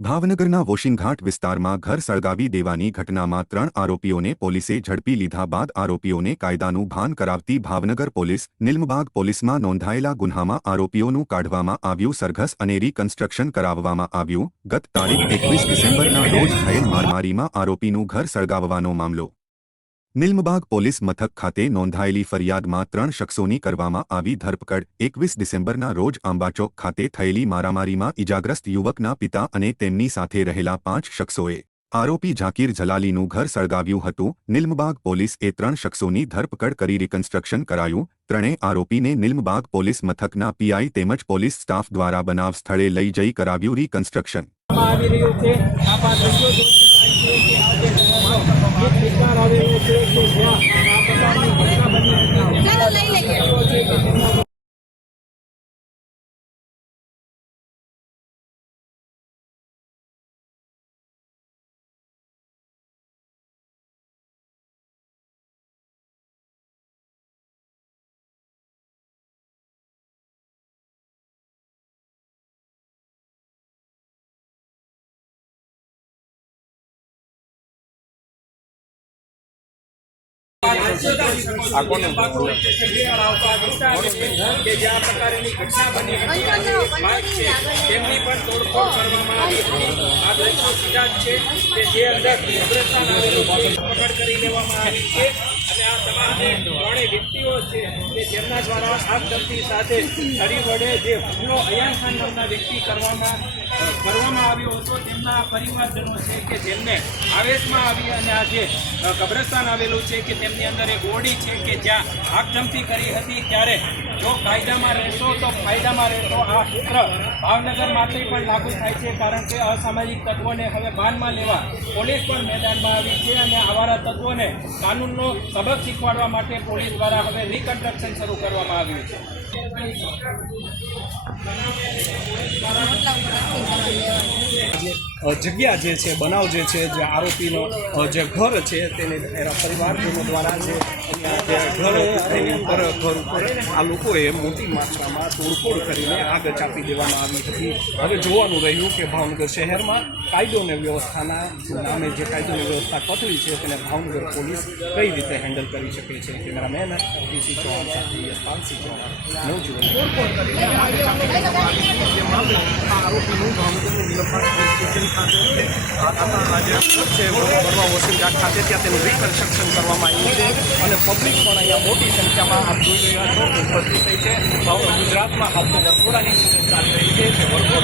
ભાવનગરના વોશિંગઘાટ વિસ્તારમાં ઘર સળગાવી દેવાની ઘટનામાં ત્રણ આરોપીઓને પોલીસે ઝડપી લીધા બાદ આરોપીઓને કાયદાનું ભાન કરાવતી ભાવનગર પોલીસ, નિલમબાગ પોલીસમાં નોંધાયેલા ગુન્હામાં આરોપીઓનું કાઢવામાં આવ્યું સરઘસ અને રીકન્સ્ટ્રક્શન કરાવવામાં આવ્યું. ગત તારીખ એકવીસ ડિસેમ્બરના રોજ થયેલ મારમારીમાં આરોપીનું ઘર સળગાવવાનો મામલો. નિલમબાગ પોલીસ મથક ખાતે નોંધાયેલી ફરિયાદમાં ત્રણ શખ્સોની કરવામાં આવી ધરપકડ. એકવીસ ડિસેમ્બરના રોજ આંબાચોક ખાતે થયેલી મારામારીમાં ઇજાગ્રસ્ત યુવકના પિતા અને તેમની સાથે રહેલા પાંચ શખ્સોએ આરોપી ઝાકીર જલાલીનું ઘર સળગાવ્યું હતું. નિલમબાગ પોલીસે ત્રણ શખ્સોની ધરપકડ કરી રિકન્સ્ટ્રક્શન કરાયું. ત્રણેય આરોપીને નિલ્મબાગ પોલીસ મથકના પીઆઈ તેમજ પોલીસ સ્ટાફ દ્વારા બનાવ સ્થળે લઈ જઈ કરાવ્યું રિકન્સ્ટ્રક્શન. આવી રહ્યું છે. આ દ્રશ્યો જોઈ શકાય છે કે આજે વિસ્તાર આવેલો છે કે જ્યાં તેમની પણ તોડફોડ કરવામાં આવી હતી આ દ્રશ્યો સીધા છે. કે જે અંદર કબ્રસ્તાન કરી લેવામાં આવી છે અને વ્યક્તિઓ છે કે જેમના દ્વારા આ ધરતી સાથે છરી વડે જે હુમલો અયાન ખાન નામના વ્યક્તિ કરવામાં કરવામાં આવ્યો હતો, તેમના પરિવારજનો છે કે જેમને આવેશમાં આવી અને આ જે કબ્રસ્તાન આવેલું છે કે તેમની અંદર એક ઓડી છે કે જ્યાં આગજમતી કરી હતી, ત્યારે જો કાયદામાં રહેશો તો ફાયદામાં રહેશો આ સૂત્ર ભાવનગર માટે પણ લાગુ થાય છે, કારણ કે અસામાજિક તત્વોને હવે બાનમાં લેવા પોલીસ પણ મેદાનમાં આવી છે અને આવારા તત્વોને કાનૂનનો સબક શીખવાડવા માટે પોલીસ દ્વારા હવે રિકન્સ્ટ્રક્શન શરૂ કરવામાં આવ્યું છે. Salamat lang po જગ્યા જે છે, બનાવ જે છે, જે આરોપીનો જે ઘર છે, તેને એના પરિવારજનો દ્વારા જે ઘર એની ઉપર ઘર ઉપર આ લોકોએ મોટી માત્રામાં તોડફોડ કરીને આગ ચાપી દેવામાં આવી હતી. હવે જોવાનું રહ્યું કે ભાવનગર શહેરમાં કાયદો અને વ્યવસ્થાના નામે જે કાયદો અને વ્યવસ્થા કથળી છે, તેને ભાવનગર પોલીસ કઈ રીતે હેન્ડલ કરી શકે છે? કેમેરામેન પીસી ચૌહાણ સાથે યશપાલસિંહ ચૌહાણ, નવજીવન. ત્યાં તેનું રિકન્સ્ટ્રક્શન કરવામાં આવ્યું છે. અને પબ્લિક પણ અહીંયા મોટી સંખ્યામાં આપ જોઈ રહ્યા છો ઉપસ્થિત થઈ છે ભાવ ગુજરાતમાં હાલમાં વરઘોડાની સિઝન ચાલી રહી છે વરઘોડા